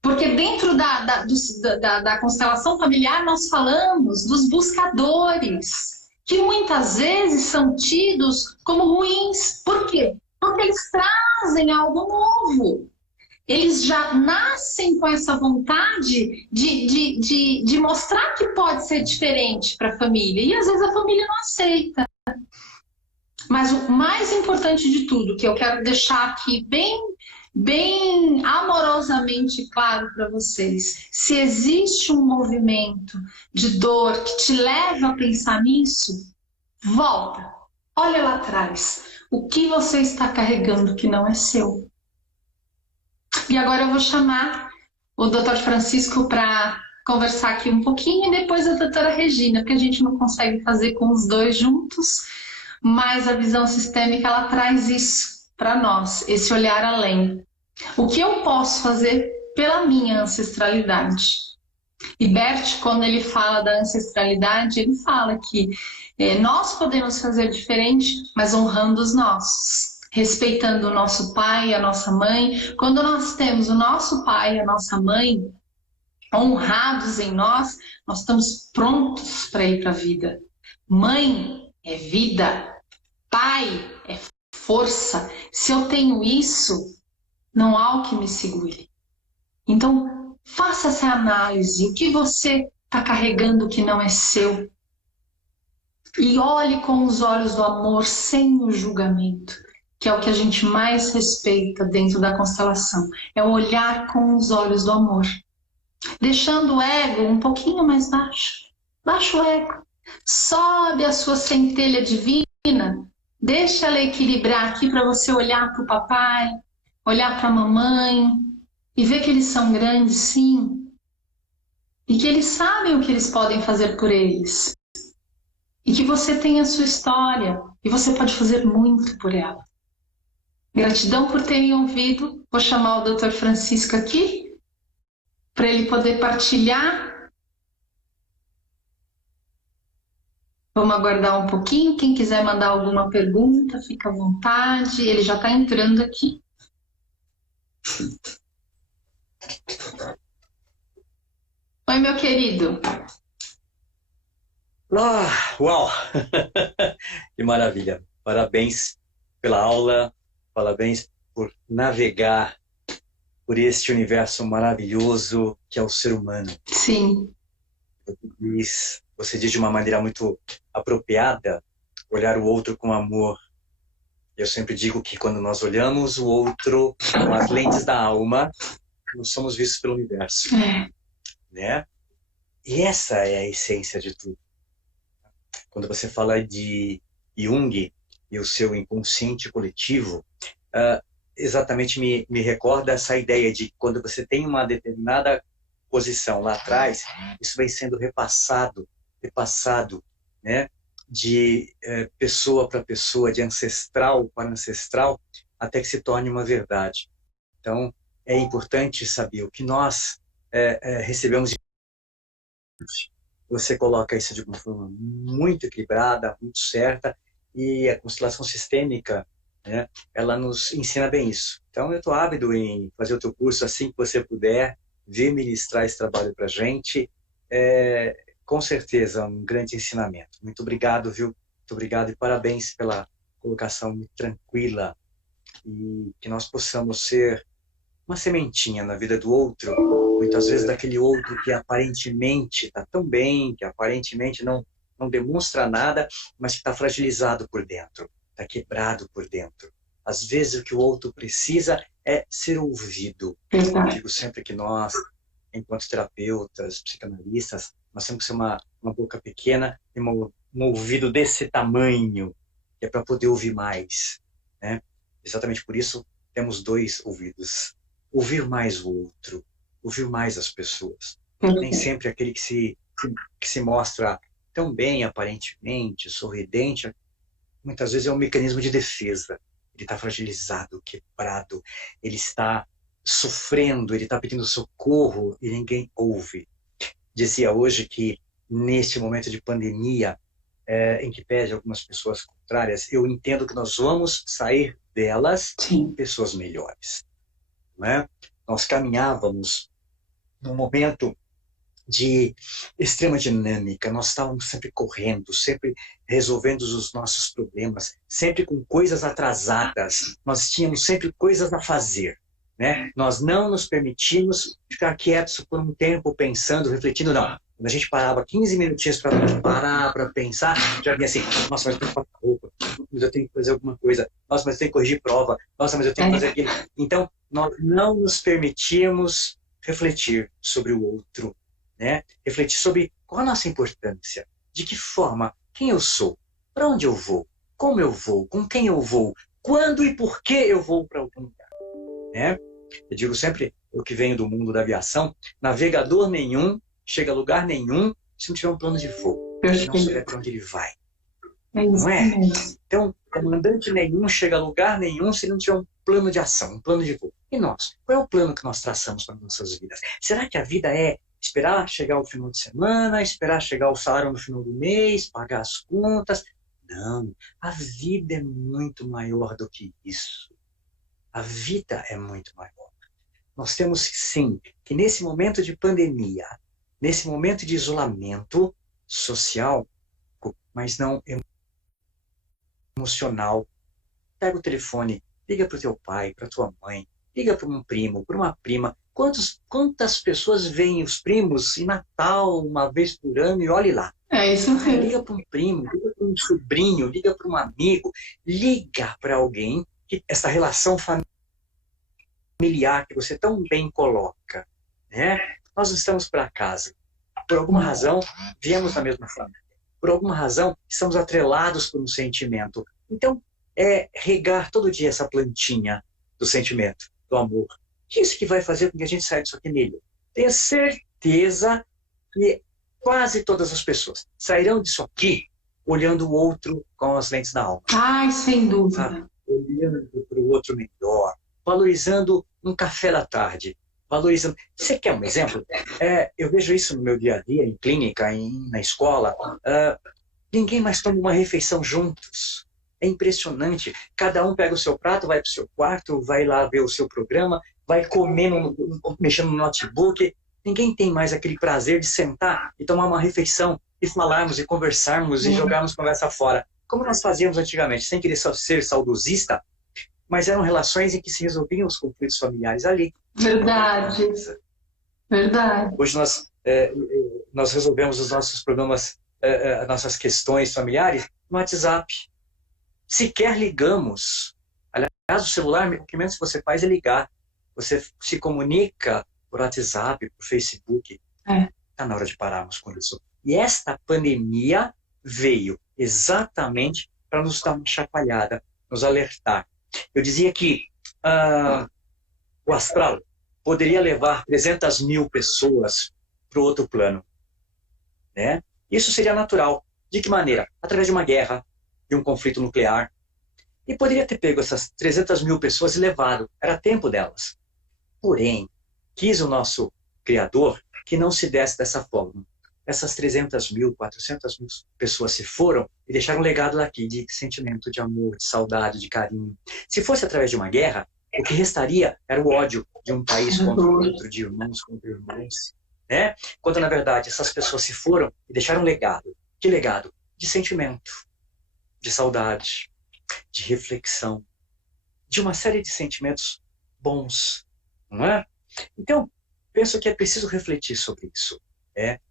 Porque dentro da constelação familiar nós falamos dos buscadores, que muitas vezes são tidos como ruins. Por quê? Porque eles trazem algo novo. Eles já nascem com essa vontade de mostrar que pode ser diferente para a família. E às vezes a família não aceita. Mas o mais importante de tudo, que eu quero deixar aqui bem amorosamente claro para vocês, se existe um movimento de dor que te leva a pensar nisso, volta, olha lá atrás, o que você está carregando que não é seu. E agora eu vou chamar o Dr. Francisco para conversar aqui um pouquinho e depois a doutora Regina, porque a gente não consegue fazer com os dois juntos, mas a visão sistêmica ela traz isso para nós, esse olhar além. O que eu posso fazer pela minha ancestralidade? E Bert, quando ele fala da ancestralidade, ele fala que nós podemos fazer diferente, mas honrando os nossos. respeitando o nosso pai e a nossa mãe. Quando nós temos o nosso pai e a nossa mãe honrados em nós, nós estamos prontos para ir para a vida. Mãe é vida, pai é força. Se eu tenho isso, não há o que me segure. Então, faça essa análise. O que você está carregando que não é seu? E olhe com os olhos do amor, sem o julgamento, que é o que a gente mais respeita dentro da constelação. É olhar com os olhos do amor. Deixando o ego um pouquinho mais baixo. Baixa o ego. Sobe a sua centelha divina. Deixa ela equilibrar aqui para você olhar para o papai, olhar para a mamãe e ver que eles são grandes, sim. E que eles sabem o que eles podem fazer por eles. E que você tem a sua história e você pode fazer muito por ela. Gratidão por terem ouvido. Vou chamar o Dr. Francisco aqui para ele poder partilhar. Vamos aguardar um pouquinho. Quem quiser mandar alguma pergunta, fica à vontade. Ele já está entrando aqui. Oi, meu querido. Uau! Que maravilha! Parabéns pela aula, parabéns por navegar por este universo maravilhoso que é o ser humano. Sim. Você diz de uma maneira muito apropriada, olhar o outro com amor. Eu sempre digo que quando nós olhamos o outro com as lentes da alma, nós somos vistos pelo universo. Né? E essa é a essência de tudo. Quando você fala de Jung e o seu inconsciente coletivo, exatamente me recorda essa ideia de quando você tem uma determinada posição lá atrás, isso vai sendo repassado, né? De pessoa para pessoa, de ancestral para ancestral, até que se torne uma verdade. Então, é importante saber o que nós recebemos. Você coloca isso de uma forma muito equilibrada, muito certa, e a constelação sistêmica, né, ela nos ensina bem isso. Então, eu estou ávido em fazer o teu curso assim que você puder, vir ministrar esse trabalho para a gente. Com certeza, um grande ensinamento. Muito obrigado, viu? Muito obrigado e parabéns pela colocação muito tranquila, e que nós possamos ser uma sementinha na vida do outro, muitas vezes daquele outro que aparentemente está tão bem, que aparentemente não demonstra nada, mas que está fragilizado por dentro, está quebrado por dentro. Às vezes o que o outro precisa é ser ouvido. Eu digo sempre que nós, enquanto terapeutas, psicanalistas, nós temos que ser uma boca pequena e um ouvido desse tamanho, que é para poder ouvir mais, né? Exatamente por isso temos 2 ouvidos. Ouvir mais o outro, ouvir mais as pessoas. Nem sempre aquele que se mostra tão bem, aparentemente, sorridente, muitas vezes é um mecanismo de defesa. Ele está fragilizado, quebrado, ele está sofrendo, ele está pedindo socorro e ninguém ouve. Dizia hoje que, neste momento de pandemia, em que pede algumas pessoas contrárias, eu entendo que nós vamos sair delas pessoas melhores. Né? Nós caminhávamos num momento de extrema dinâmica, nós estávamos sempre correndo, sempre resolvendo os nossos problemas, sempre com coisas atrasadas, nós tínhamos sempre coisas a fazer, né? Nós não nos permitimos ficar quietos por um tempo, pensando, refletindo, não. Quando a gente parava 15 minutinhos para parar, para pensar, já vinha assim, nossa, mas eu tenho que passar roupa, mas eu tenho que fazer alguma coisa, nossa, mas eu tenho que corrigir prova, nossa, mas eu tenho que fazer aquilo. Então, nós não nos permitimos refletir sobre o outro, né? Refletir sobre qual a nossa importância, de que forma, quem eu sou, para onde eu vou, como eu vou, com quem eu vou, quando e por que eu vou para algum lugar, né? Eu digo sempre, eu que venho do mundo da aviação, navegador nenhum chega a lugar nenhum se não tiver um plano de voo, se não souber para onde ele vai. Não é? Então, comandante nenhum chega a lugar nenhum se não tiver um plano de ação, um plano de voo. E nós? Qual é o plano que nós traçamos para nossas vidas? Será que a vida é esperar chegar o final de semana, esperar chegar o salário no final do mês, pagar as contas? Não, a vida é muito maior do que isso. A vida é muito maior. Nós temos, sim, que nesse momento de pandemia, nesse momento de isolamento social, mas não emocional, pega o telefone, liga para o teu pai, para tua mãe, liga para um primo, para uma prima. Quantas pessoas veem os primos em Natal, uma vez por ano, e olhe lá. É isso mesmo. Liga para um primo, liga para um sobrinho, liga para um amigo, liga para alguém que essa relação familiar que você tão bem coloca, né? Nós estamos para casa. Por alguma razão, viemos da mesma família. Por alguma razão, estamos atrelados por um sentimento. Então, é regar todo dia essa plantinha do sentimento, do amor. Isso que vai fazer com que a gente saia disso aqui melhor. Tenha certeza que quase todas as pessoas sairão disso aqui olhando o outro com as lentes da alma. Ai, sem dúvida. Sabe? Olhando para o outro melhor, valorizando um café da tarde, valorizando. Você quer um exemplo? Eu vejo isso no meu dia a dia, em clínica, na escola. Ninguém mais toma uma refeição juntos. É impressionante. Cada um pega o seu prato, vai para o seu quarto, vai lá ver o seu programa, vai comer, mexendo no notebook. Ninguém tem mais aquele prazer de sentar e tomar uma refeição e falarmos e conversarmos e jogarmos conversa fora. Como nós fazíamos antigamente, sem querer ser saudosista, mas eram relações em que se resolviam os conflitos familiares ali. Verdade. Verdade. Hoje nós resolvemos os nossos problemas, as nossas questões familiares no WhatsApp. Sequer ligamos. Aliás, o celular, o que menos que você faz é ligar. Você se comunica por WhatsApp, por Facebook. Está na hora de pararmos com isso. E esta pandemia veio exatamente para nos dar uma chacoalhada, nos alertar. Eu dizia que o astral poderia levar 300 mil pessoas para o outro plano, né? Isso seria natural. De que maneira? Através de uma guerra, de um conflito nuclear. E poderia ter pego essas 300 mil pessoas e levado. Era tempo delas. Porém, quis o nosso Criador que não se desse dessa forma. Essas 300 mil, 400 mil pessoas se foram e deixaram um legado daqui de sentimento, de amor, de saudade, de carinho. Se fosse através de uma guerra, o que restaria era o ódio de um país contra o outro, de irmãos contra irmãos, né? Quando, na verdade, essas pessoas se foram e deixaram um legado. Que legado? De sentimento, de saudade, de reflexão, de uma série de sentimentos bons, não é? Então, penso que é preciso refletir sobre isso,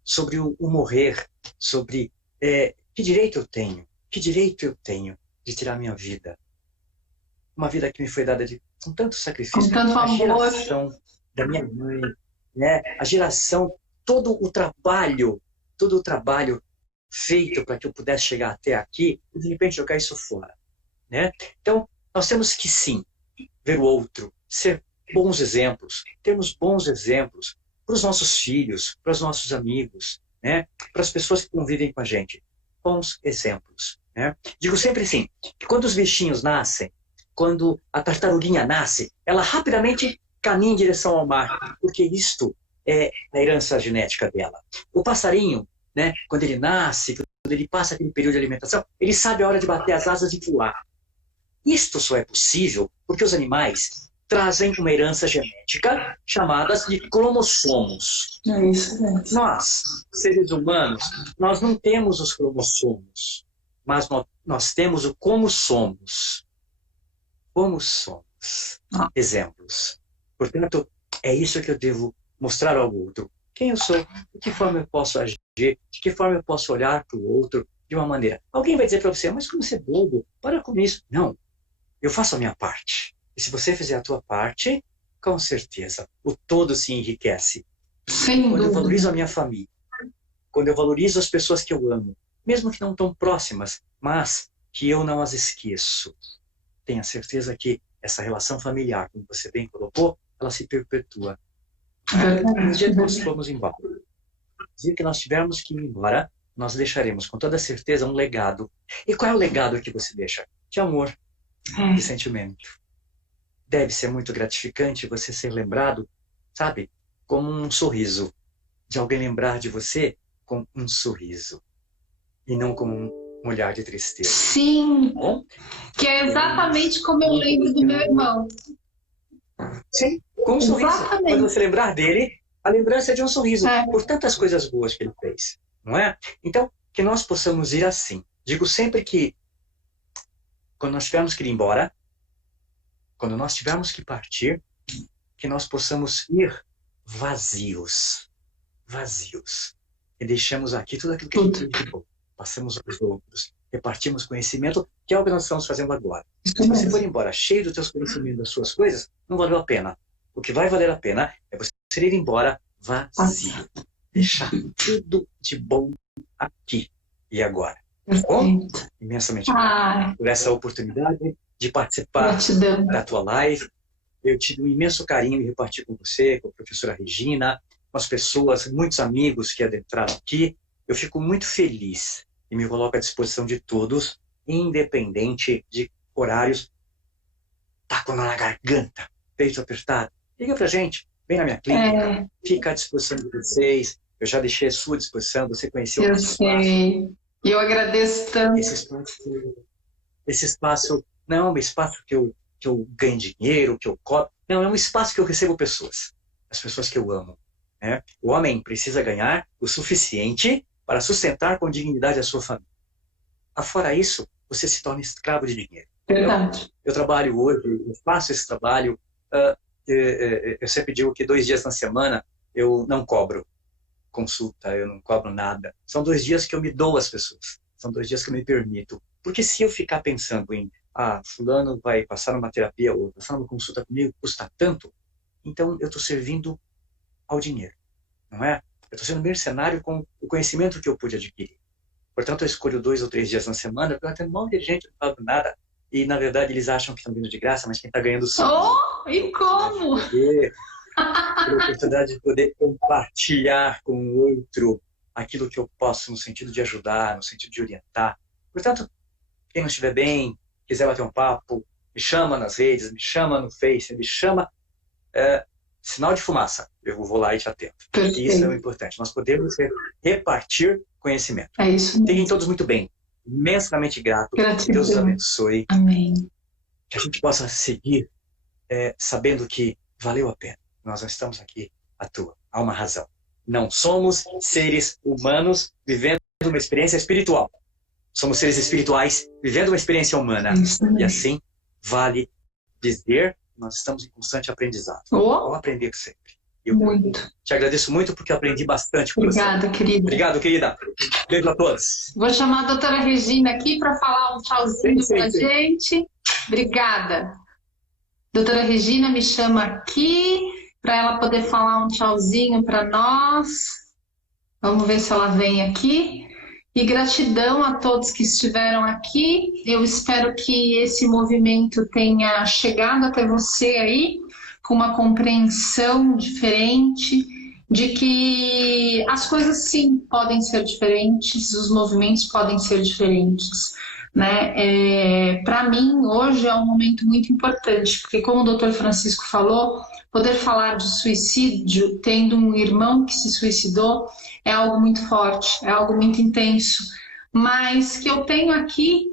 sobre o morrer, sobre que direito eu tenho de tirar minha vida, uma vida que me foi dada com tanto sacrifício, com tanto amor, a geração da minha mãe, né? A geração, todo o trabalho feito para que eu pudesse chegar até aqui e de repente jogar isso fora, né? Então, nós temos que sim ver o outro, ser bons exemplos, termos bons exemplos para os nossos filhos, para os nossos amigos, né? Para as pessoas que convivem com a gente. Bons exemplos, né? Digo sempre assim, que quando os bichinhos nascem, quando a tartaruguinha nasce, ela rapidamente caminha em direção ao mar, porque isto é a herança genética dela. O passarinho, né? Quando ele nasce, quando ele passa aquele período de alimentação, ele sabe a hora de bater as asas e voar. Isto só é possível porque os animais trazem uma herança genética chamada de cromossomos. É isso mesmo. Nós, seres humanos, nós não temos os cromossomos, mas nós temos o como somos. Como somos. Exemplos. Portanto, é isso que eu devo mostrar ao outro. Quem eu sou, de que forma eu posso agir, de que forma eu posso olhar para o outro de uma maneira. Alguém vai dizer para você, mas como você é bobo, para com isso. Não, eu faço a minha parte. E se você fizer a tua parte, com certeza, o todo se enriquece. Quando eu valorizo a minha família, quando eu valorizo as pessoas que eu amo, mesmo que não tão próximas, mas que eu não as esqueço, tenha certeza que essa relação familiar, como você bem colocou, ela se perpetua. No dia que nós formos embora, no dia que nós tivermos que ir embora, nós deixaremos com toda certeza um legado. E qual é o legado que você deixa? De amor, de sentimento. Deve ser muito gratificante você ser lembrado, sabe, como um sorriso. De alguém lembrar de você com um sorriso. E não como um um olhar de tristeza. Sim, Bom, que é exatamente como eu lembro do meu irmão. sim, com um sorriso. Exatamente. Quando você lembrar dele, a lembrança é de um sorriso, É. por tantas coisas boas que ele fez, não é? Então, que nós possamos ir assim. Digo sempre que, quando nós tivermos que ir embora, quando nós tivermos que partir, que nós possamos ir vazios. Vazios. E deixamos aqui tudo aquilo que a gente viveu. Passamos aos outros. Repartimos conhecimento, que é o que nós estamos fazendo agora. Se você for embora cheio dos teus conhecimentos, das suas coisas, não valeu a pena. O que vai valer a pena é você ir embora vazio. Deixar tudo de bom aqui e agora. Bom, imensamente grato por essa oportunidade de participar Gratidão. da tua live. Eu tive um imenso carinho em repartir com você, com a professora Regina, com as pessoas, muitos amigos que adentraram aqui. Eu fico muito feliz e me coloco à disposição de todos, independente de horários. Tá com na garganta, peito apertado. Liga pra gente, vem na minha clínica, fica à disposição de vocês. Eu já deixei à sua disposição, você conheceu o nosso espaço. E eu agradeço tanto. Esse espaço não é um espaço que eu ganho dinheiro, que eu cobro. Não, é um espaço que eu recebo pessoas. As pessoas que eu amo. Né? O homem precisa ganhar o suficiente para sustentar com dignidade a sua família. Afora isso, você se torna escravo de dinheiro. Verdade. Eu trabalho hoje, eu faço esse trabalho. Eu sempre digo que 2 dias na semana eu não cobro consulta, eu não cobro nada. São 2 dias que eu me dou às pessoas. São 2 dias que eu me permito. Porque se eu ficar pensando em fulano vai passar uma terapia ou passar uma consulta comigo, custa tanto, então eu estou servindo ao dinheiro, não é? Eu estou sendo mercenário com o conhecimento que eu pude adquirir. Portanto, eu escolho 2 ou 3 dias na semana, porque eu tenho um monte de gente que não fala nada, e na verdade eles acham que estão vindo de graça, mas quem está ganhando sou eu. E como? A oportunidade de poder compartilhar com o outro aquilo que eu posso, no sentido de ajudar, no sentido de orientar. Portanto, quem não estiver bem, quiser bater um papo, me chama nas redes, me chama no Face, me chama, sinal de fumaça, eu vou lá e te atendo. Perfeito. Isso é o importante, nós podemos repartir conhecimento. É isso mesmo. Fiquem todos muito bem, imensamente grato, Gratidão. Deus os abençoe, Amém. que a gente possa seguir sabendo que valeu a pena. Nós não estamos aqui à toa, há uma razão. Não somos seres humanos vivendo uma experiência espiritual. Somos seres espirituais vivendo uma experiência humana. E assim, vale dizer, nós estamos em constante aprendizado. Vamos aprender sempre. Muito. Te agradeço muito porque eu aprendi bastante com você. Obrigada, querida. Obrigado, querida. Beijo a todos. Vou chamar a doutora Regina aqui para falar um tchauzinho para a gente. Obrigada. Doutora Regina me chama aqui para ela poder falar um tchauzinho para nós. Vamos ver se ela vem aqui. E gratidão a todos que estiveram aqui. Eu espero que esse movimento tenha chegado até você aí com uma compreensão diferente de que as coisas sim podem ser diferentes, os movimentos podem ser diferentes. Né? Para mim, hoje é um momento muito importante, porque como o doutor Francisco falou, poder falar de suicídio tendo um irmão que se suicidou é algo muito forte, é algo muito intenso, mas que eu tenho aqui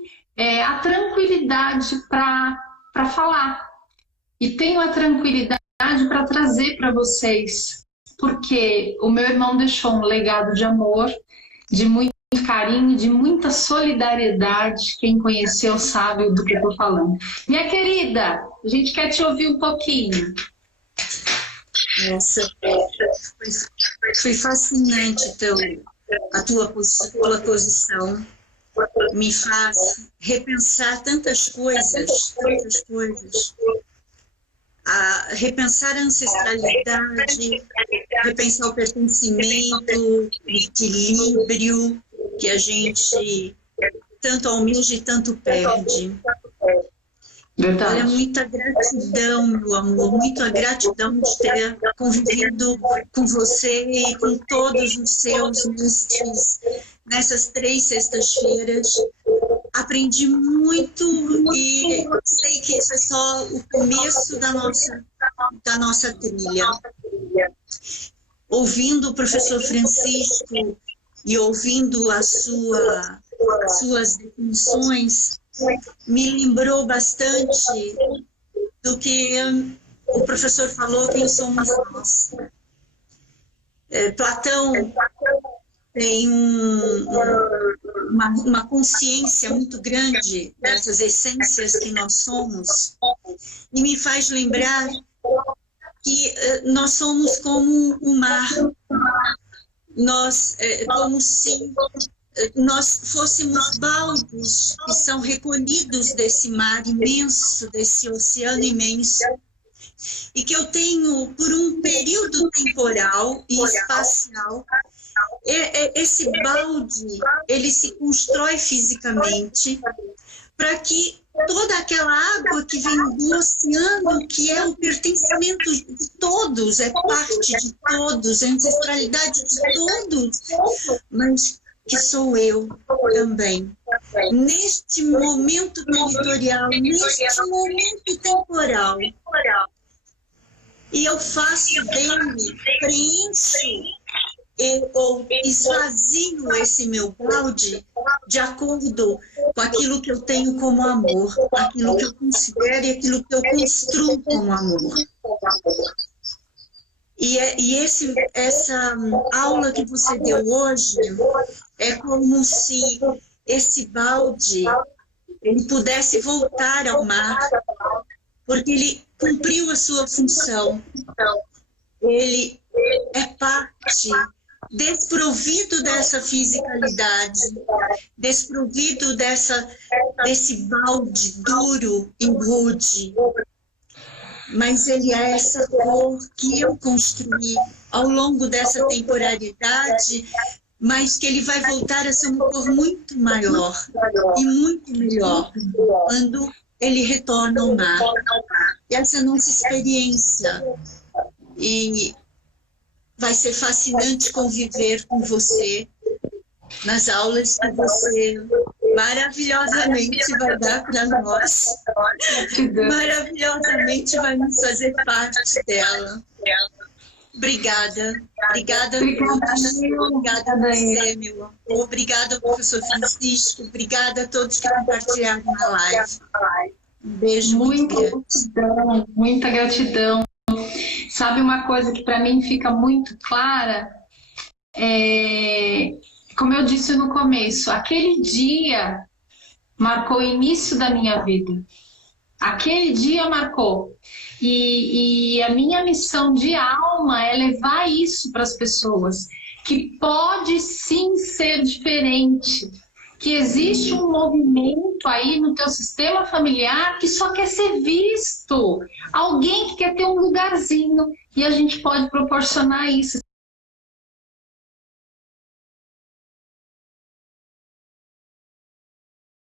a tranquilidade para falar e tenho a tranquilidade para trazer para vocês, porque o meu irmão deixou um legado de amor, de muito carinho, de muita solidariedade. Quem conheceu sabe do que eu estou falando. Minha querida, a gente quer te ouvir um pouquinho. Nossa, foi fascinante então, a tua posição. Me faz repensar tantas coisas. Repensar a ancestralidade, repensar o pertencimento, o equilíbrio que a gente tanto almeja e tanto perde. Verdade. Olha, muita gratidão, meu amor, muita gratidão de ter convivido com você e com todos os seus nessas 3 sextas-feiras. Aprendi muito e sei que isso é só o começo da nossa trilha. Ouvindo o professor Francisco e ouvindo a sua suas definições me lembrou bastante do que o professor falou, quem somos nós. Platão tem uma consciência muito grande dessas essências que nós somos e me faz lembrar que nós somos como o mar. Nós, como se nós fôssemos baldes que são recolhidos desse mar imenso, desse oceano imenso, e que eu tenho, por um período temporal e espacial, esse balde, ele se constrói fisicamente para que toda aquela água que vem do oceano, que é o pertencimento de todos, é parte de todos, é a ancestralidade de todos, mas que sou eu também. Neste momento territorial, neste momento temporal. E eu faço dele, preencho ou esvazio esse meu balde de acordo com aquilo que eu tenho como amor, aquilo que eu considero e aquilo que eu construo como amor. E essa aula que você deu hoje é como se esse balde ele pudesse voltar ao mar, porque ele cumpriu a sua função. Ele é parte, desprovido dessa fisicalidade, desprovido desse balde duro e rude. Mas ele é essa cor que eu construí ao longo dessa temporalidade, mas que ele vai voltar a ser uma cor muito maior e muito melhor quando ele retorna ao mar. E essa é a nossa experiência. E vai ser fascinante conviver com você nas aulas que você maravilhosamente vai dar para nós. Maravilhosamente vai nos fazer parte dela. Obrigada. Obrigada, você, meu amor. Obrigada, professor Francisco. Obrigada a todos que compartilharam na live. Um beijo muito grande. Muita gratidão. Sabe uma coisa que para mim fica muito clara? Como eu disse no começo, aquele dia marcou o início da minha vida. Aquele dia marcou. E a minha missão de alma é levar isso para as pessoas, que pode sim ser diferente, que existe um movimento aí no teu sistema familiar que só quer ser visto, alguém que quer ter um lugarzinho, e a gente pode proporcionar isso.